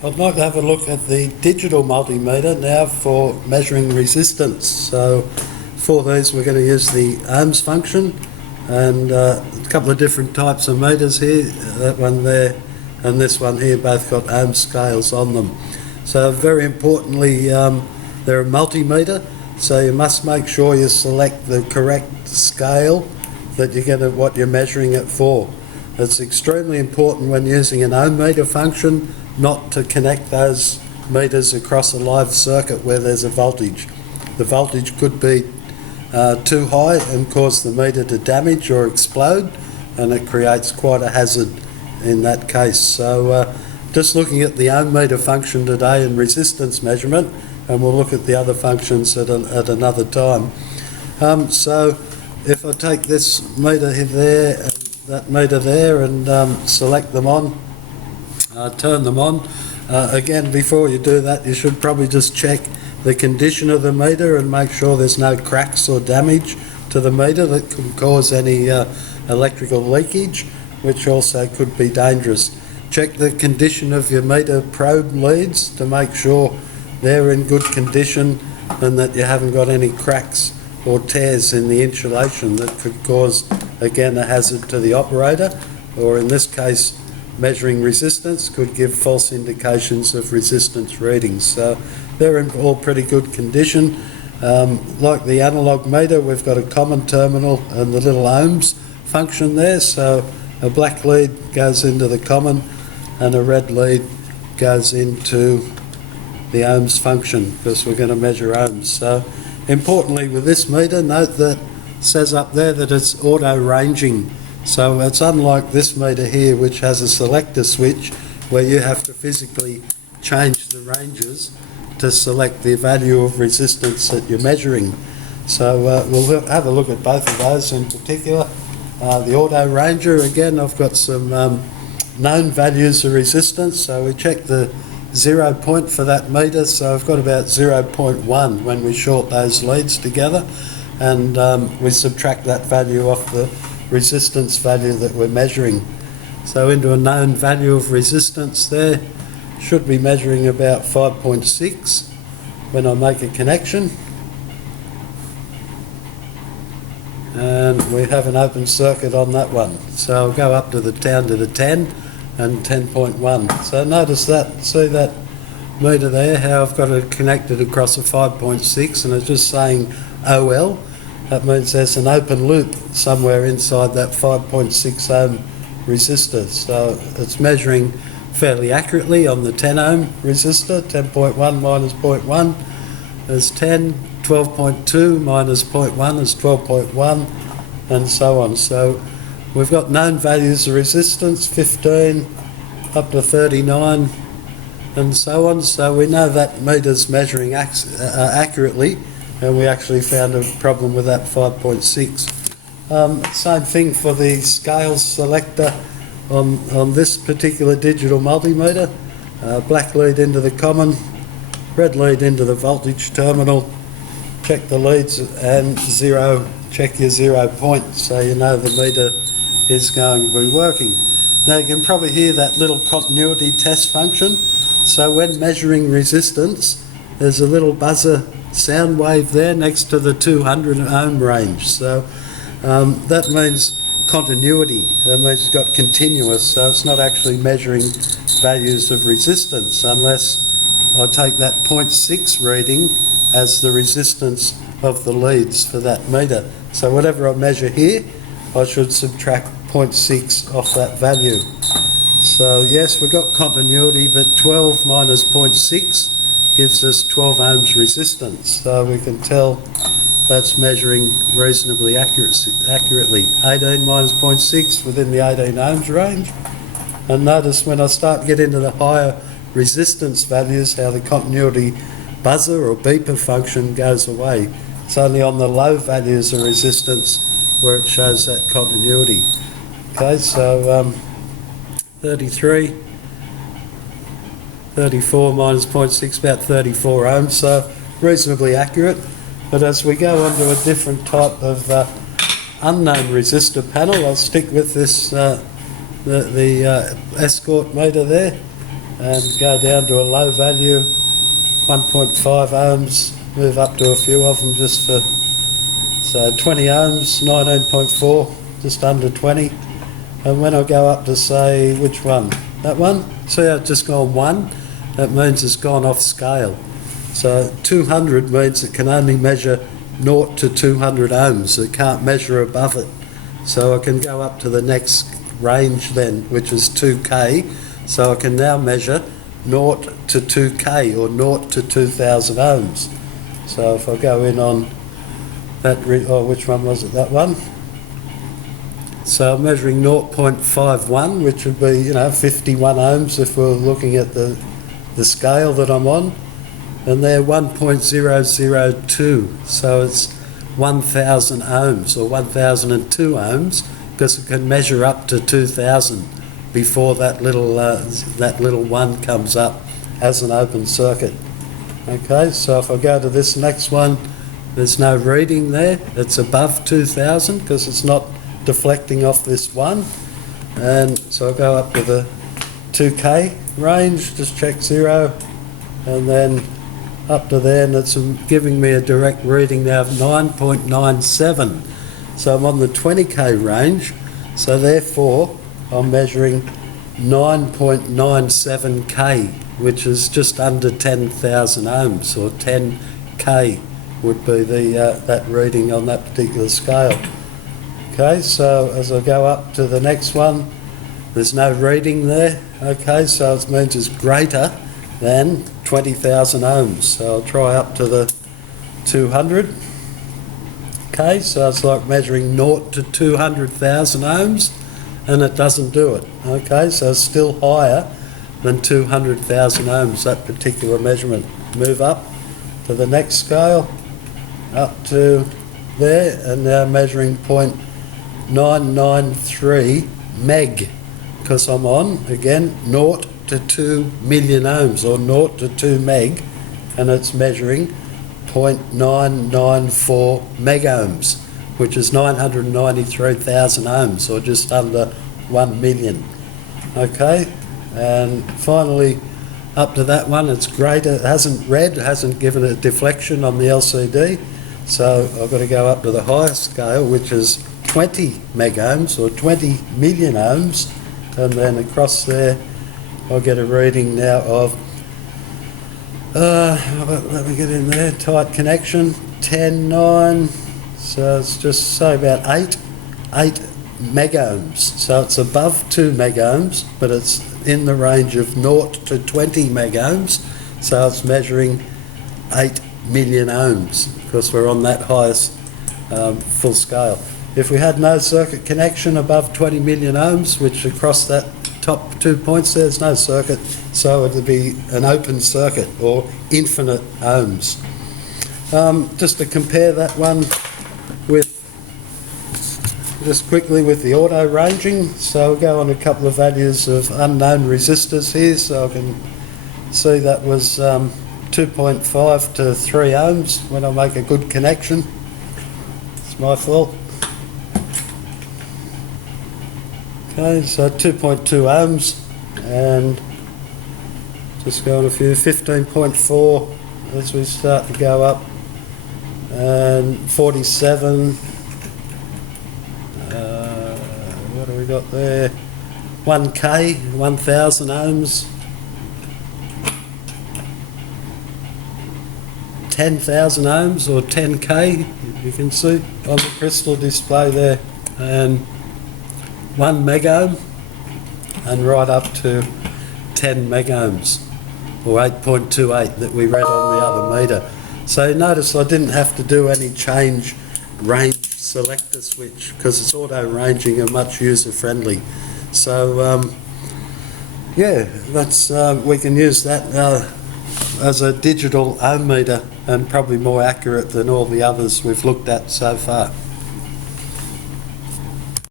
I'd like to have a look at the digital multimeter now for measuring resistance. So for these we're going to use the ohms function and a couple of different types of meters here. That one there and this one here both got ohm scales on them. So very importantly, they're a multimeter, so you must make sure you select the correct scale that you're going to, what you're measuring it for. It's extremely important when using an ohmmeter function not to connect those meters across a live circuit where there's a voltage. The voltage could be too high and cause the meter to damage or explode, and it creates quite a hazard in that case. So just looking at the ohmmeter function today and resistance measurement, and we'll look at the other functions at another time. So if I take this meter there and that meter there and select them on, turn them on. Again, before you do that, you should probably just check the condition of the meter and make sure there's no cracks or damage to the meter that could cause any electrical leakage, which also could be dangerous. Check the condition of your meter probe leads to make sure they're in good condition and that you haven't got any cracks or tears in the insulation that could cause, again, a hazard to the operator, or in this case, measuring resistance could give false indications of resistance readings. So they're in all pretty good condition. Like the analog meter, we've got a common terminal and the little ohms function there. So a black lead goes into the common and a red lead goes into the ohms function because we're going to measure ohms. So importantly with this meter, note that it says up there that it's auto ranging. So it's unlike this meter here, which has a selector switch where you have to physically change the ranges to select the value of resistance that you're measuring. So we'll have a look at both of those in particular. The auto ranger, again, I've got some known values of resistance. So we check the 0 point for that meter. So I've got about 0.1 when we short those leads together, and we subtract that value off the resistance value that we're measuring. So into a known value of resistance there, should be measuring about 5.6 when I make a connection. And we have an open circuit on that one. So I'll go up to down to the 10 and 10.1. So notice that, see that meter there, how I've got it connected across a 5.6 and it's just saying OL. That means there's an open loop somewhere inside that 5.6 ohm resistor. So it's measuring fairly accurately on the 10 ohm resistor. 10.1 minus 0.1 is 10, 12.2 minus 0.1 is 12.1, and so on. So we've got known values of resistance, 15 up to 39 and so on. So we know that meter's measuring accurately, and we actually found a problem with that 5.6. Same thing for the scale selector on this particular digital multimeter. Black lead into the common, red lead into the voltage terminal. Check the leads and check your 0 point so you know the meter is going to be working. Now you can probably hear that little continuity test function. So when measuring resistance, there's a little buzzer sound wave there next to the 200 ohm range. So that means continuity. That means it's got continuous, so it's not actually measuring values of resistance unless I take that 0.6 reading as the resistance of the leads for that meter. So whatever I measure here, I should subtract 0.6 off that value. So yes, we've got continuity, but 12 minus 0.6 gives us 12 ohms resistance. So we can tell that's measuring reasonably accurately. 18 minus 0.6 within the 18 ohms range. And notice when I start to get into the higher resistance values, how the continuity buzzer or beeper function goes away. It's only on the low values of resistance where it shows that continuity. Okay, so 33, 34 minus 0.6, about 34 ohms, so reasonably accurate. But as we go on to a different type of unknown resistor panel, I'll stick with this the escort meter there. and go down to a low value, 1.5 ohms, move up to a few of them just for, so 20 ohms, 19.4, just under 20. And when I go up to say, which one? That one? See how it's just gone 1? That means it's gone off scale. So 200 means it can only measure 0 to 200 ohms. It can't measure above it. So I can go up to the next range then, which is 2K. So I can now measure 0 to 2K or 0 to 2000 ohms. So if I go in on that, which one was it? That one? So I'm measuring 0.51, which would be, 51 ohms if we're looking at the scale that I'm on. And they're 1.002, so it's 1000 ohms or 1002 ohms, because it can measure up to 2000 before that little one comes up as an open circuit. Okay, so if I go to this next one, there's no reading there. It's above 2000 because it's not deflecting off this one. And so I go up to the 2K range, just check 0, and then up to there, and it's giving me a direct reading now of 9.97. So I'm on the 20K range, so therefore I'm measuring 9.97K, which is just under 10,000 ohms, or 10K would be that reading on that particular scale. Okay, so as I go up to the next one, there's no reading there. Okay, so it means it's greater than 20,000 ohms. So I'll try up to the 200. Okay, so it's like measuring 0 to 200,000 ohms, and it doesn't do it. Okay, so it's still higher than 200,000 ohms, that particular measurement. Move up to the next scale, up to there, and now measuring 0.993 meg, because I'm on, again, 0 to 2 million ohms, or 0 to 2 meg, and it's measuring 0.994 megohms, which is 993,000 ohms, or just under 1 million. Okay, and finally up to that one, it's greater, it hasn't read, it hasn't given a deflection on the LCD, so I've got to go up to the highest scale, which is 20 megohms, or 20 million ohms, and then across there I'll get a reading now of, let me get in there, tight connection, 10.9, so it's just say about 8 megohms. So it's above 2 megohms, but it's in the range of 0 to 20 megohms, so it's measuring 8 million ohms, because we're on that highest full scale. If we had no circuit connection above 20 million ohms, which across that top 2 points there's no circuit, so it would be an open circuit or infinite ohms. Just to compare that one with, just quickly with the auto ranging, so we'll go on a couple of values of unknown resistors here, so I can see that was 2.5 to 3 ohms when I make a good connection. It's my fault. Okay, so 2.2 ohms, and just go on a few, 15.4 as we start to go up, and 47, what do we got there, 1K, 1000 ohms, 10,000 ohms or 10K, you can see on the crystal display there, and 1 megohm, and right up to 10 megohms, or 8.28 that we read on the other meter. So notice I didn't have to do any change range selector switch, because it's auto ranging and much user friendly. So yeah, that's we can use that as a digital ohm meter, and probably more accurate than all the others we've looked at so far.